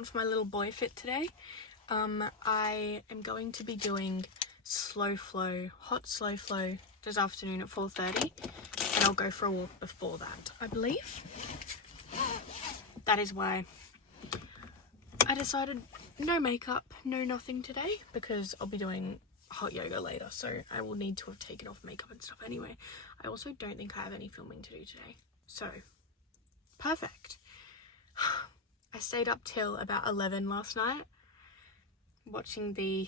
on for my little boy fit today. I am going to be doing slow flow, hot slow flow this afternoon at 4:30, and I'll go for a walk before that, I believe. That is why I decided no makeup, no nothing today, because I'll be doing hot yoga later, so I will need to have taken off makeup and stuff anyway. I also don't think I have any filming to do today, so perfect. I stayed up till about 11 last night watching the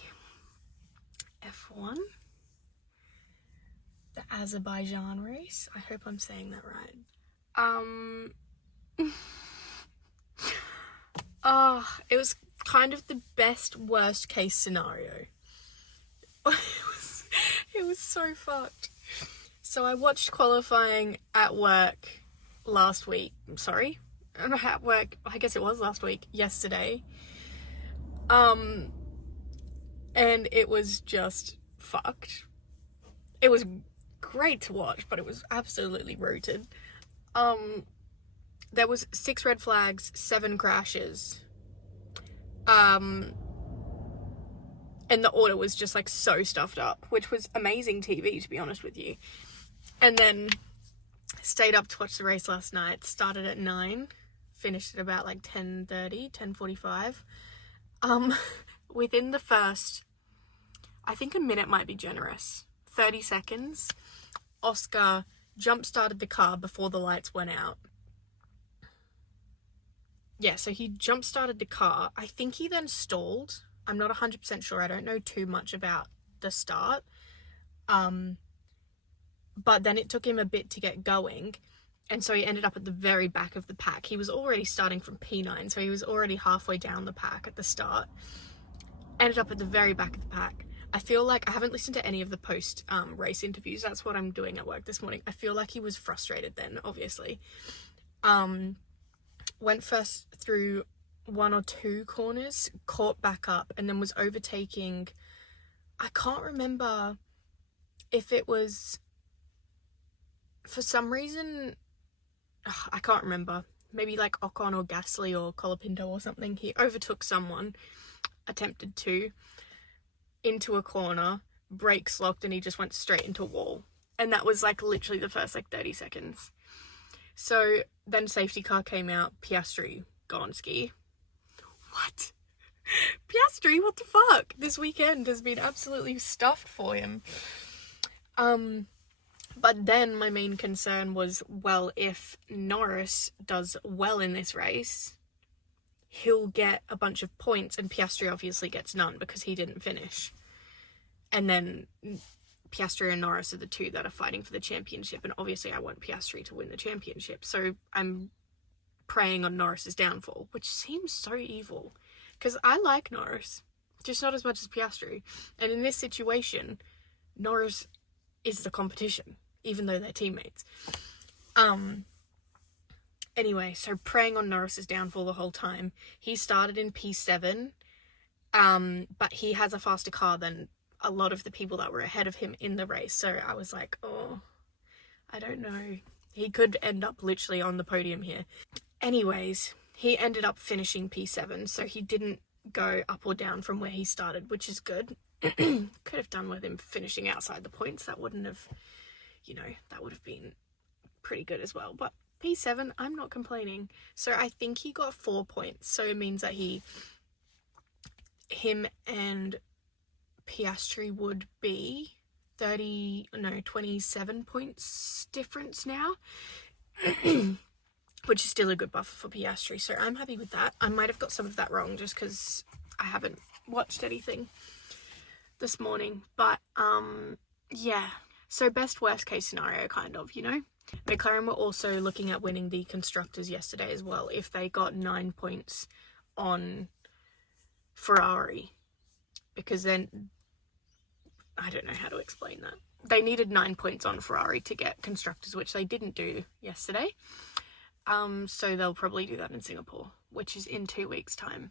F1, the Azerbaijan race. I hope I'm saying that right. It was kind of the best worst case scenario. It was so fucked. So I watched qualifying at work last week. Sorry, at work, I guess it was last week, yesterday. And it was just fucked. It was great to watch, but it was absolutely rooted. There was 6 red flags, 7 crashes. And the order was just like so stuffed up, which was amazing TV, to be honest with you. And then stayed up to watch the race last night. Started at 9, finished at about like 10:30, 10:45. Within the first, I think a minute might be generous, 30 seconds, Oscar jump-started the car before the lights went out. Yeah, so he jump-started the car. I think he then stalled. I'm not 100% sure. I don't know too much about the start. But then it took him a bit to get going. And so he ended up at the very back of the pack. He was already starting from P9, so he was already halfway down the pack at the start. Ended up at the very back of the pack. I feel like I haven't listened to any of the post race interviews. That's what I'm doing at work this morning. I feel like he was frustrated then, obviously. Went first through 1 or 2 corners, caught back up, and then was overtaking. I can't remember if it was, for some reason, I can't remember. Maybe like Ocon or Gasly or Colapinto or something. He overtook someone, attempted to, into a corner, brakes locked, and he just went straight into a wall. And that was like literally the first like 30 seconds. So then safety car came out, Piastri got on ski. What? Piastri, what the fuck? This weekend has been absolutely stuffed for him. But then my main concern was, well, if Norris does well in this race, he'll get a bunch of points, and Piastri obviously gets none because he didn't finish. And then Piastri and Norris are the two that are fighting for the championship, and obviously I want Piastri to win the championship, so I'm preying on Norris's downfall, which seems so evil, because I like Norris, just not as much as Piastri. And in this situation, Norris is the competition, even though they're teammates. Anyway, so preying on Norris's downfall the whole time. He started in P7, but he has a faster car than a lot of the people that were ahead of him in the race. So I was like, oh, I don't know. He could end up literally on the podium here. Anyways, he ended up finishing P7, so he didn't go up or down from where he started, which is good. Could have done with him finishing outside the points. That wouldn't have, that would have been pretty good as well. But P7, I'm not complaining. So I think he got 4 points. So it means that him and Piastri would be 27 points difference now. Which is still a good buffer for Piastri, so I'm happy with that. I might have got some of that wrong just because I haven't watched anything this morning, but yeah. So best worst case scenario, kind of, McLaren were also looking at winning the Constructors yesterday as well if they got 9 points on Ferrari, because then, I don't know how to explain that. They needed 9 points on Ferrari to get Constructors, which they didn't do yesterday. So they'll probably do that in Singapore, which is in 2 weeks' time.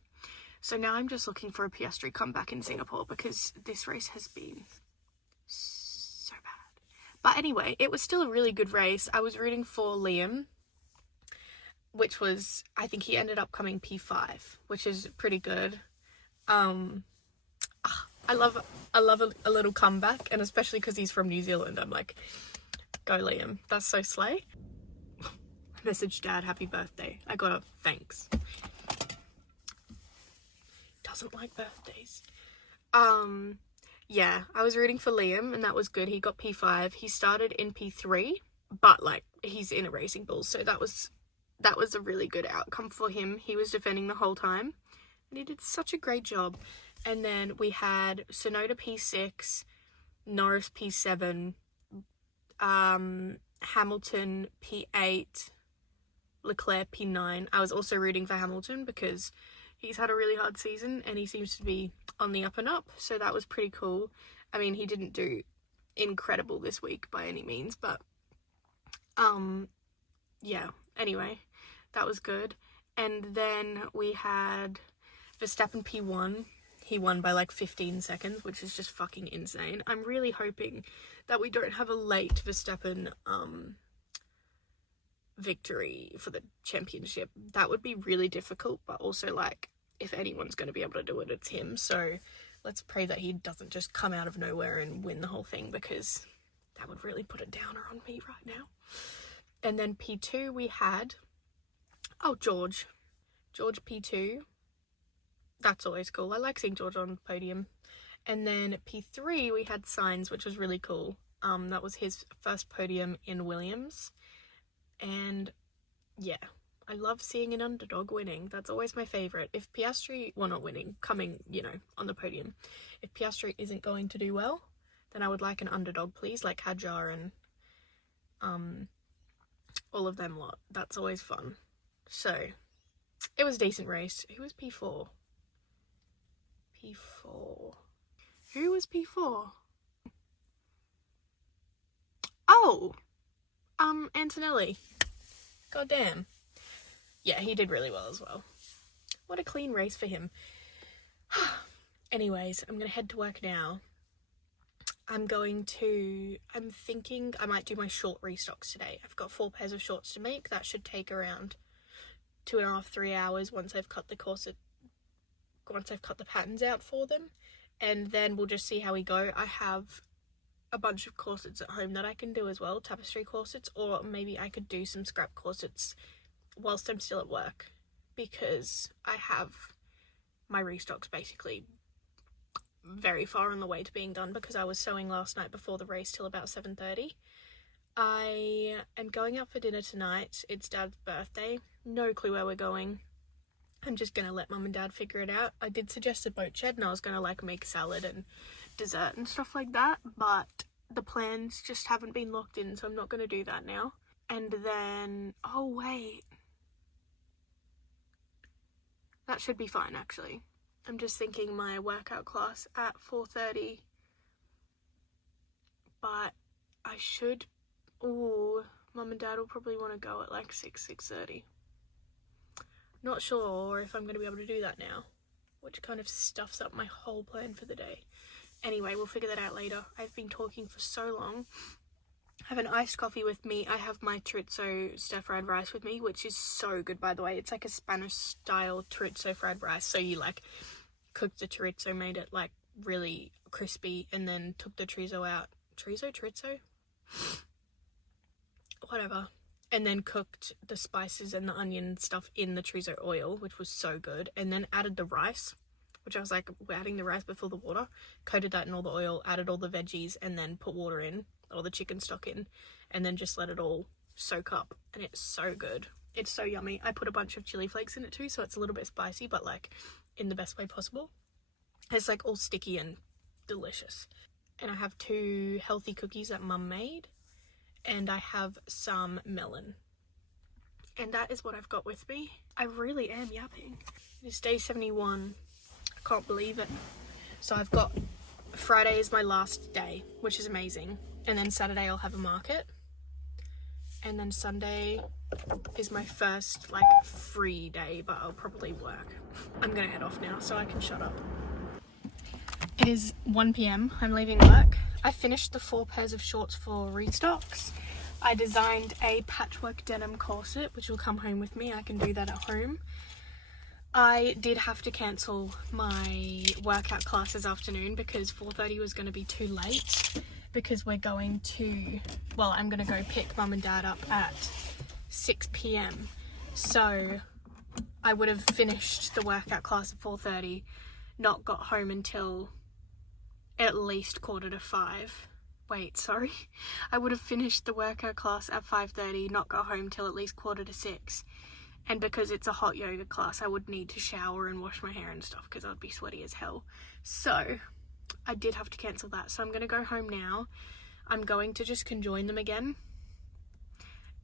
So now I'm just looking for a Piastri comeback in Singapore, because this race has been so bad. But anyway, it was still a really good race. I was rooting for Liam. which was, I think he ended up coming P5, which is pretty good. I love a little comeback, and especially because he's from New Zealand, I'm like, go Liam, that's so slay. I messaged Dad, happy birthday. I got a thanks. Doesn't like birthdays. Yeah, I was rooting for Liam, and that was good. He got P5. He started in P3, but like, he's in a racing bull, so that was a really good outcome for him. He was defending the whole time, and he did such a great job. And then we had Sonoda P6, Norris P7, Hamilton P8, Leclerc P9. I was also rooting for Hamilton because he's had a really hard season and he seems to be on the up and up, so that was pretty cool. I mean, he didn't do incredible this week by any means, but yeah, anyway, that was good. And then we had Verstappen P1. He won by like 15 seconds, which is just fucking insane. I'm really hoping that we don't have a late Verstappen victory for the championship. That would be really difficult, but also like, if anyone's going to be able to do it, it's him. So let's pray that he doesn't just come out of nowhere and win the whole thing, because that would really put a downer on me right now. And then P2 we had, George P2. That's always cool. I like seeing George on the podium. And then P3 we had Sainz, which was really cool. That was his first podium in Williams. And yeah, I love seeing an underdog winning. That's always my favourite. If Piastri, well, not winning, coming, on the podium. If Piastri isn't going to do well, then I would like an underdog, please, like Hadjar and all of them lot. That's always fun. So, it was a decent race. Who was P4? Who was P4? Oh! Antonelli. Goddamn. Yeah, he did really well as well. What a clean race for him. Anyways, I'm gonna head to work now. I'm thinking I might do my short restocks today. I've got 4 pairs of shorts to make. That should take around 2.5-3 hours once I've cut the patterns out for them, and then we'll just see how we go. I have a bunch of corsets at home that I can do as well, tapestry corsets, or maybe I could do some scrap corsets whilst I'm still at work, because I have my restocks basically very far on the way to being done, because I was sewing last night before the race till about 7:30. I am going out for dinner tonight. It's Dad's birthday. No clue where we're going. I'm just gonna let Mum and Dad figure it out. I did suggest a boat shed, and I was gonna like make salad and dessert and stuff like that, but the plans just haven't been locked in, so I'm not gonna do that now. And then, oh wait, that should be fine actually. I'm just thinking my workout class at 4:30, but I should, Mum and Dad will probably want to go at like 6:30. Not sure if I'm going to be able to do that now, which kind of stuffs up my whole plan for the day. Anyway, we'll figure that out later. I've been talking for so long. I have an iced coffee with me. I have my chorizo stir-fried rice with me, which is so good, by the way. It's like a Spanish-style chorizo fried rice. So you like cooked the chorizo, made it like really crispy, and then took the chorizo out. Chorizo? Whatever. And then cooked the spices and the onion stuff in the chorizo oil, which was so good. And then added the rice, which I was like, we're adding the rice before the water. Coated that in all the oil, added all the veggies, and then put water in, or the chicken stock in, and then just let it all soak up. And it's so good. It's so yummy. I put a bunch of chili flakes in it too, so it's a little bit spicy, but like in the best way possible. It's like all sticky and delicious. And I have 2 healthy cookies that Mum made. And I have some melon. And that is what I've got with me. I really am yapping. It's day 71. I can't believe it. So I've got Friday is my last day, which is amazing. And then Saturday I'll have a market. And then Sunday is my first like free day, but I'll probably work. I'm gonna head off now so I can shut up. It is 1 p.m. I'm leaving work. I finished the 4 pairs of shorts for restocks. I designed a patchwork denim corset, which will come home with me. I can do that at home. I did have to cancel my workout class this afternoon because 4:30 was going to be too late, because we're going to, well, I'm going to go pick mum and dad up at 6 p.m. So I would have finished the workout class at 4:30, not got home until at least 4:45. Wait, sorry. I would have finished the workout class at 5:30, not got home till at least 5:45. And because it's a hot yoga class, I would need to shower and wash my hair and stuff because I'd be sweaty as hell. So I did have to cancel that. So I'm going to go home now. I'm going to just conjoin them again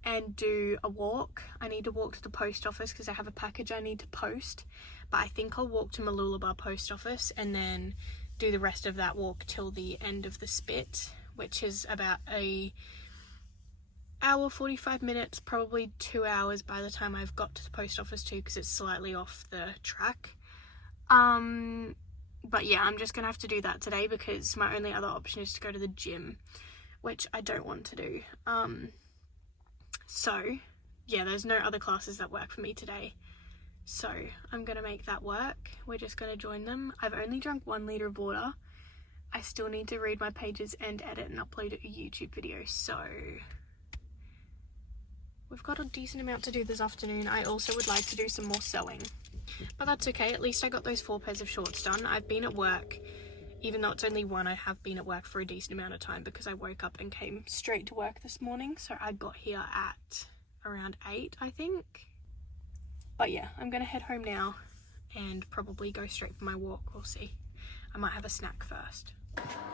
and do a walk. I need to walk to the post office because I have a package I need to post. But I think I'll walk to Mooloolaba post office and then do the rest of that walk till the end of the spit, which is about a hour 45 minutes, probably 2 hours by the time I've got to the post office too, because it's slightly off the track. But yeah, I'm just gonna have to do that today because my only other option is to go to the gym, which I don't want to do. So yeah, there's no other classes that work for me today, so I'm gonna make that work. We're just gonna join them. I've only drunk 1 litre of water. I still need to read my pages and edit and upload a YouTube video, so we've got a decent amount to do this afternoon. I also would like to do some more sewing, but that's okay. At least I got those 4 pairs of shorts done. I've been at work, even though it's only one, I have been at work for a decent amount of time because I woke up and came straight to work this morning. So I got here at around 8, I think. But yeah, I'm gonna head home now and probably go straight for my walk. We'll see. I might have a snack first.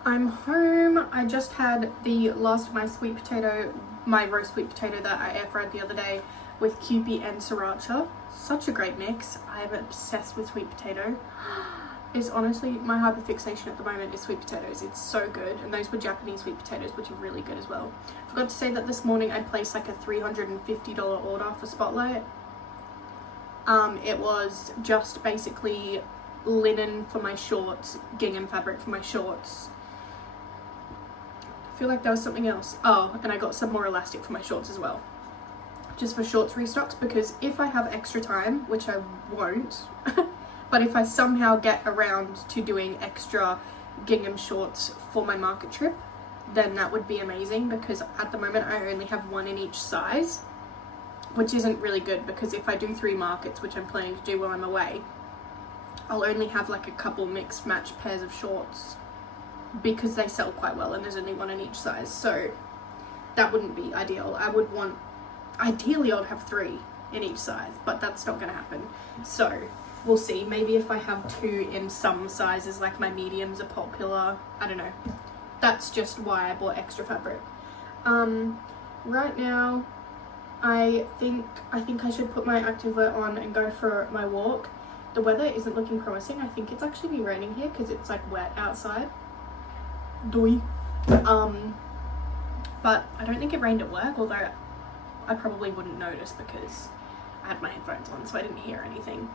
I'm home. I just had the last of my sweet potato, my roast sweet potato that I air fried the other day with Kewpie and sriracha. Such a great mix. I'm obsessed with sweet potato. It's honestly my hyperfixation at the moment is sweet potatoes. It's so good, and those were Japanese sweet potatoes, which are really good as well. Forgot to say that this morning I placed like a $350 order for Spotlight. It was just basically linen for my shorts, gingham fabric for my shorts. I feel like there was something else. Oh, and I got some more elastic for my shorts as well, just for shorts restocks, because if I have extra time, which I won't, but if I somehow get around to doing extra gingham shorts for my market trip, then that would be amazing, because at the moment I only have 1 in each size, which isn't really good, because if I do 3 markets, which I'm planning to do while I'm away, I'll only have like a couple mixed match pairs of shorts because they sell quite well and there's only 1 in each size, so that wouldn't be ideal. I would want, ideally I'd have 3 in each size, but that's not going to happen, so we'll see. Maybe if I have 2 in some sizes, like my mediums are popular, I don't know. That's just why I bought extra fabric. Right now I think I should put my activewear on and go for my walk. The weather isn't looking promising. I think it's actually been raining here because it's like wet outside. Doi. But I don't think it rained at work, although I probably wouldn't notice because I had my headphones on, so I didn't hear anything.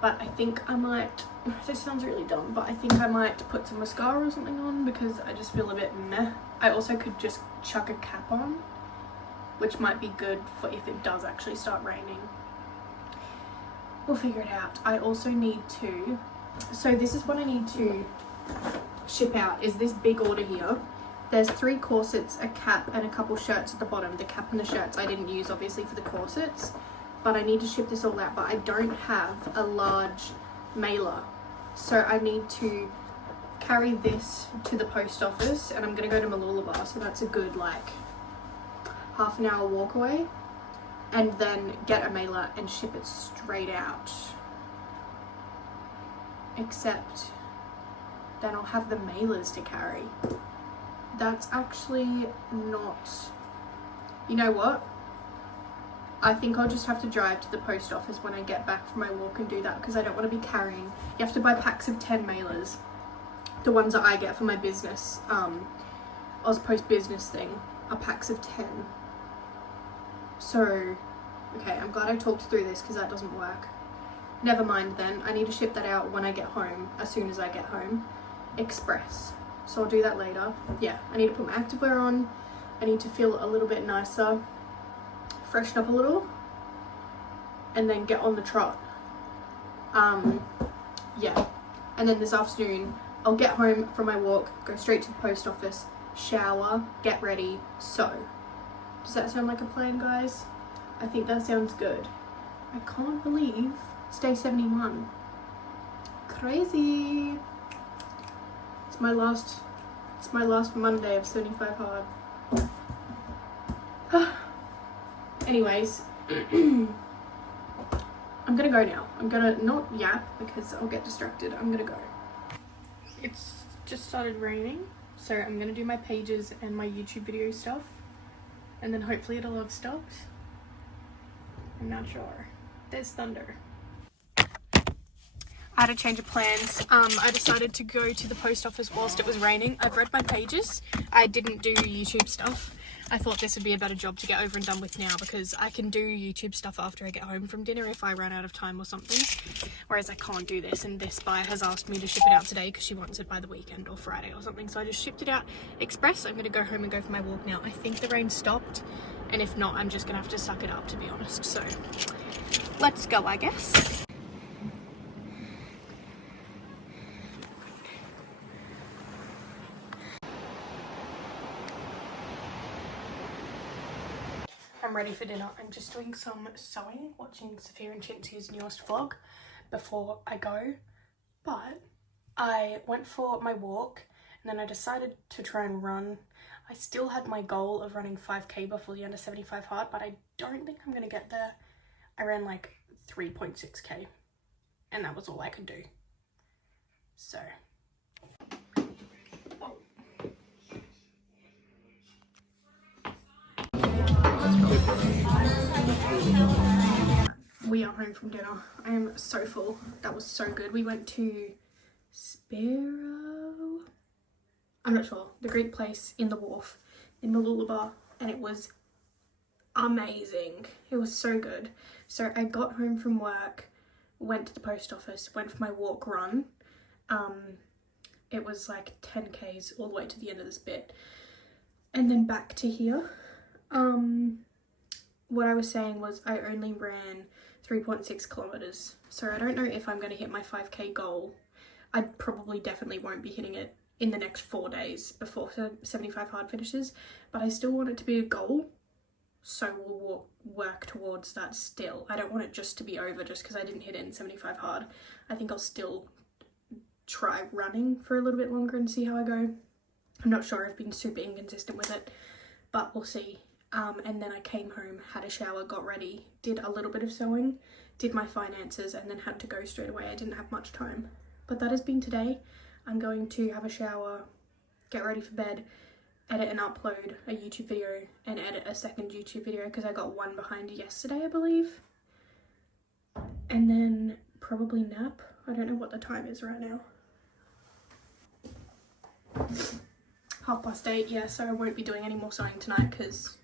But I think I might, this sounds really dumb, but I think I might put some mascara or something on because I just feel a bit meh. I also could just chuck a cap on, which might be good for if it does actually start raining. We'll figure it out. I also need to, so this is what I need to ship out, is this big order here. There's 3 corsets, a cap, and a couple shirts at the bottom. The cap and the shirts I didn't use obviously for the corsets, but I need to ship this all out, but I don't have a large mailer. So I need to carry this to the post office, and I'm gonna go to Mooloolaba, so that's a good like half an hour walk away, and then get a mailer and ship it straight out. Except then I'll have the mailers to carry. That's actually not, you know what? I think I'll just have to drive to the post office when I get back from my walk and do that, because I don't want to be carrying. You have to buy packs of 10 mailers. The ones that I get for my business, Ozpost business thing, are packs of 10. So, okay, I'm glad I talked through this because that doesn't work. Never mind then, I need to ship that out when I get home, as soon as I get home. Express. So I'll do that later. Yeah, I need to put my activewear on. I need to feel a little bit nicer, freshen up a little, and then get on the trot. Yeah, and then this afternoon I'll get home from my walk, go straight to the post office, shower, get ready, sew. Does that sound like a plan, guys? I think that sounds good. I can't believe it's day 71. Crazy. It's my last Monday of 75 hard. Anyways, I'm gonna go now. I'm gonna not yap because I'll get distracted. I'm gonna go. It's just started raining, so I'm gonna do my pages and my YouTube video stuff, and then hopefully it'll have stopped. I'm not sure. There's thunder. I had a change of plans. I decided to go to the post office whilst it was raining. I've read my pages. I didn't do YouTube stuff. I thought this would be a better job to get over and done with now because I can do YouTube stuff after I get home from dinner if I run out of time or something. Whereas I can't do this, and this buyer has asked me to ship it out today because she wants it by the weekend or Friday or something. So I just shipped it out express. I'm going to go home and go for my walk now. I think the rain stopped, and if not, I'm just going to have to suck it up, to be honest. So let's go, I guess. I'm ready for dinner. I'm just doing some sewing, watching Sophia and Chintzie's newest vlog before I go. But I went for my walk and then I decided to try and run. I still had my goal of running 5k before the end of 75 hard, but I don't think I'm going to get there. I ran like 3.6k and that was all I could do. So... We are home from dinner. I am so full. That was so good. We went to Sparrow, I'm not sure, the Greek place in the wharf in Mooloolaba, and it was amazing. It was so good. So I got home from work, went to the post office, went for my walk run. It was like 10 k's all the way to the end of this bit, and then back to here. What I was saying was I only ran 3.6 kilometers, so I don't know if I'm going to hit my 5k goal. I probably definitely won't be hitting it in the next 4 days before 75 hard finishes, but I still want it to be a goal, so we'll work towards that still. I don't want it just to be over just because I didn't hit it in 75 hard. I think I'll still try running for a little bit longer and see how I go. I'm not sure, I've been super inconsistent with it, but we'll see. And then I came home, had a shower, got ready, did a little bit of sewing, did my finances, and then had to go straight away. I didn't have much time. But that has been today. I'm going to have a shower, get ready for bed, edit and upload a YouTube video, and edit a second YouTube video because I got one behind yesterday, I believe. And then probably nap. I don't know what the time is right now. 8:30, yeah, so I won't be doing any more sewing tonight because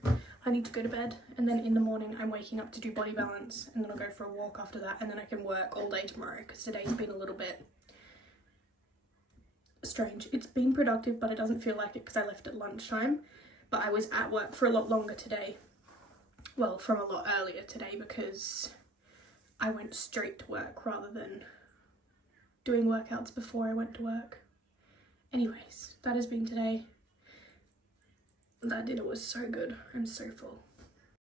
I need to go to bed. And then in the morning I'm waking up to do body balance, and then I'll go for a walk after that, and then I can work all day tomorrow because today's been a little bit strange. It's been productive, but it doesn't feel like it because I left at lunchtime, but I was at work for a lot longer today. Well, from a lot earlier today because I went straight to work rather than doing workouts before I went to work. Anyways, that has been today. That dinner was so good. I'm so full.